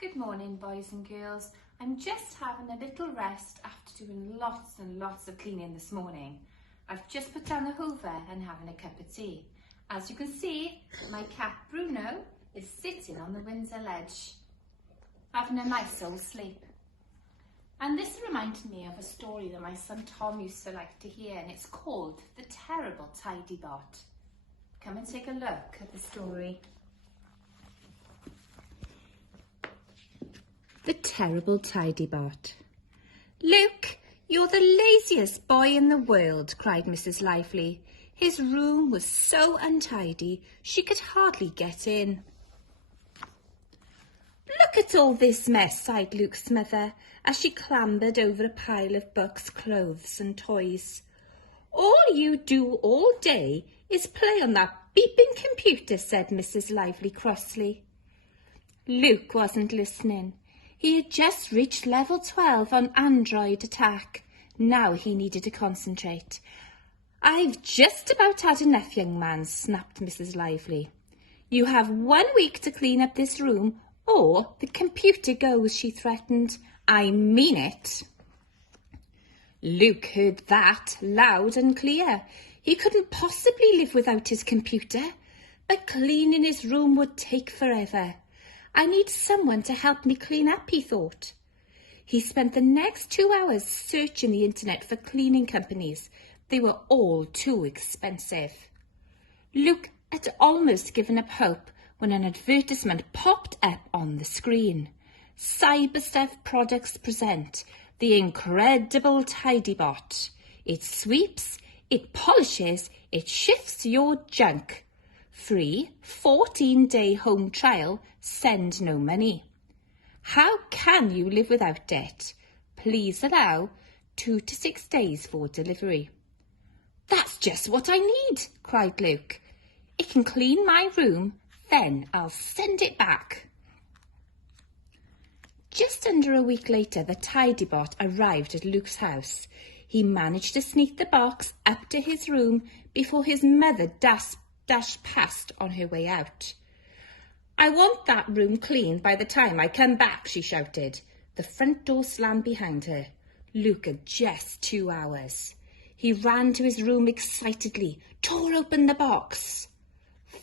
Good morning, boys and girls. I'm just having a little rest after doing lots and lots of cleaning this morning. I've just put down the hoover and having a cup of tea. As you can see, my cat Bruno is sitting on the Windsor ledge, having a nice old sleep. And this reminded me of a story that my son Tom used to like to hear, and it's called The Terrible Tidyboy. Come and take a look at the story. The Terrible Tidyboy. "Luke, you're the laziest boy in the world," cried Mrs. Lively. His room was so untidy she could hardly get in. "Look at all this mess," sighed Luke's mother as she clambered over a pile of books, clothes and toys. "All you do all day is play on that beeping computer," said Mrs. Lively crossly. Luke wasn't listening. He had just reached level 12 on Android attack. Now he needed to concentrate. "I've just about had enough, young man," snapped Mrs. Lively. "You have 1 week to clean up this room or the computer goes," she threatened. "I mean it." Luke heard that loud and clear. He couldn't possibly live without his computer, but cleaning his room would take forever. "I need someone to help me clean up," he thought. He spent the next 2 hours searching the internet for cleaning companies. They were all too expensive. Luke had almost given up hope when an advertisement popped up on the screen. Cyberstuff Products present the incredible Tidyboy. It sweeps, it polishes, it shifts your junk. Free 14-day home trial, send no money. How can you live without it? Please allow 2 to 6 days for delivery. "That's just what I need," cried Luke. "It can clean my room, then I'll send it back." Just under a week later, the Tidyboy arrived at Luke's house. He managed to sneak the box up to his room before his mother dashed past on her way out. "I want that room cleaned by the time I come back," she shouted. The front door slammed behind her. Luke had just 2 hours. He ran to his room excitedly, tore open the box.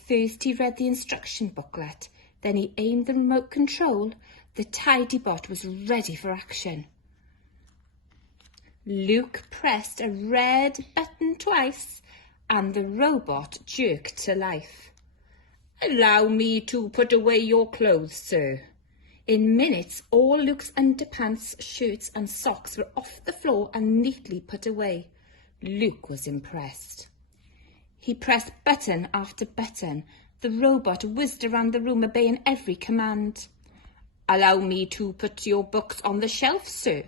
First he read the instruction booklet, then he aimed the remote control. The Tidyboy was ready for action. Luke pressed a red button twice, and the robot jerked to life. "Allow me to put away your clothes, sir." In minutes, all Luke's underpants, shirts and socks were off the floor and neatly put away. Luke was impressed. He pressed button after button. The robot whizzed around the room, obeying every command. "Allow me to put your books on the shelf, sir."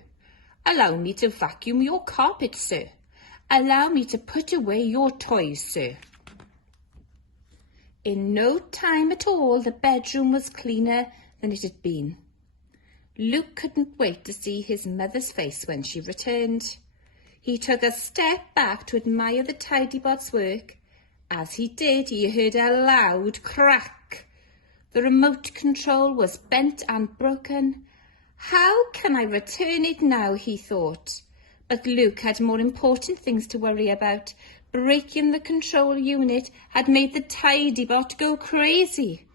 "Allow me to vacuum your carpet, sir." "Allow me to put away your toys, sir." In no time at all, the bedroom was cleaner than it had been. Luke couldn't wait to see his mother's face when she returned. He took a step back to admire the Tidyboy's work. As he did, he heard a loud crack. The remote control was bent and broken. "How can I return it now?" he thought. But Luke had more important things to worry about. Breaking the control unit had made the Tidyboy go crazy.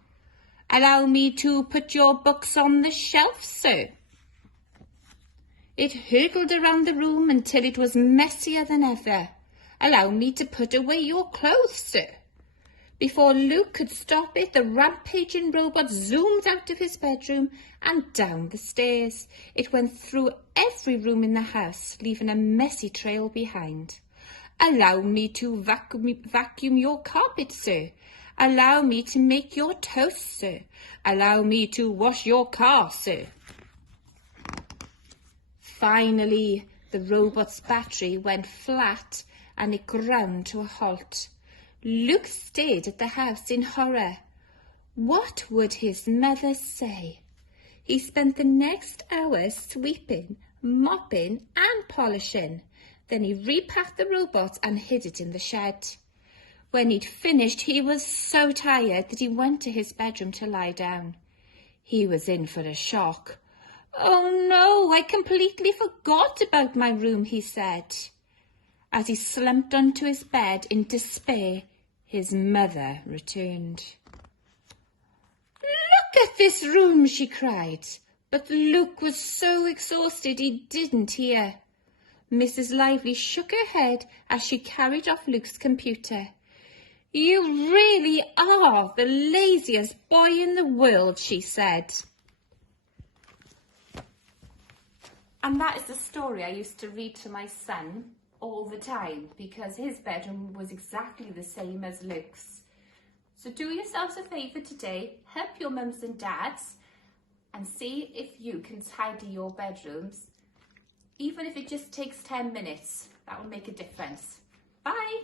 "Allow me to put your books on the shelf, sir." It hurtled around the room until it was messier than ever. "Allow me to put away your clothes, sir." Before Luke could stop it, the rampaging robot zoomed out of his bedroom and down the stairs. It went through every room in the house, leaving a messy trail behind. "Allow me to vacuum your carpet, sir." "Allow me to make your toast, sir." "Allow me to wash your car, sir." Finally, the robot's battery went flat and it ground to a halt. Luke stared at the house in horror. What would his mother say? He spent the next hour sweeping, mopping and polishing. Then he repacked the robot and hid it in the shed. When he'd finished, he was so tired that he went to his bedroom to lie down. He was in for a shock. "Oh no, I completely forgot about my room," he said. As he slumped onto his bed in despair, his mother returned. "Look at this room," she cried. But Luke was so exhausted he didn't hear. Mrs. Lively shook her head as she carried off Luke's computer. "You really are the laziest boy in the world," she said. And that is the story I used to read to my son all the time, because his bedroom was exactly the same as Luke's. So do yourselves a favour today, help your mums and dads, and see if you can tidy your bedrooms. Even if it just takes 10 minutes, that will make a difference. Bye!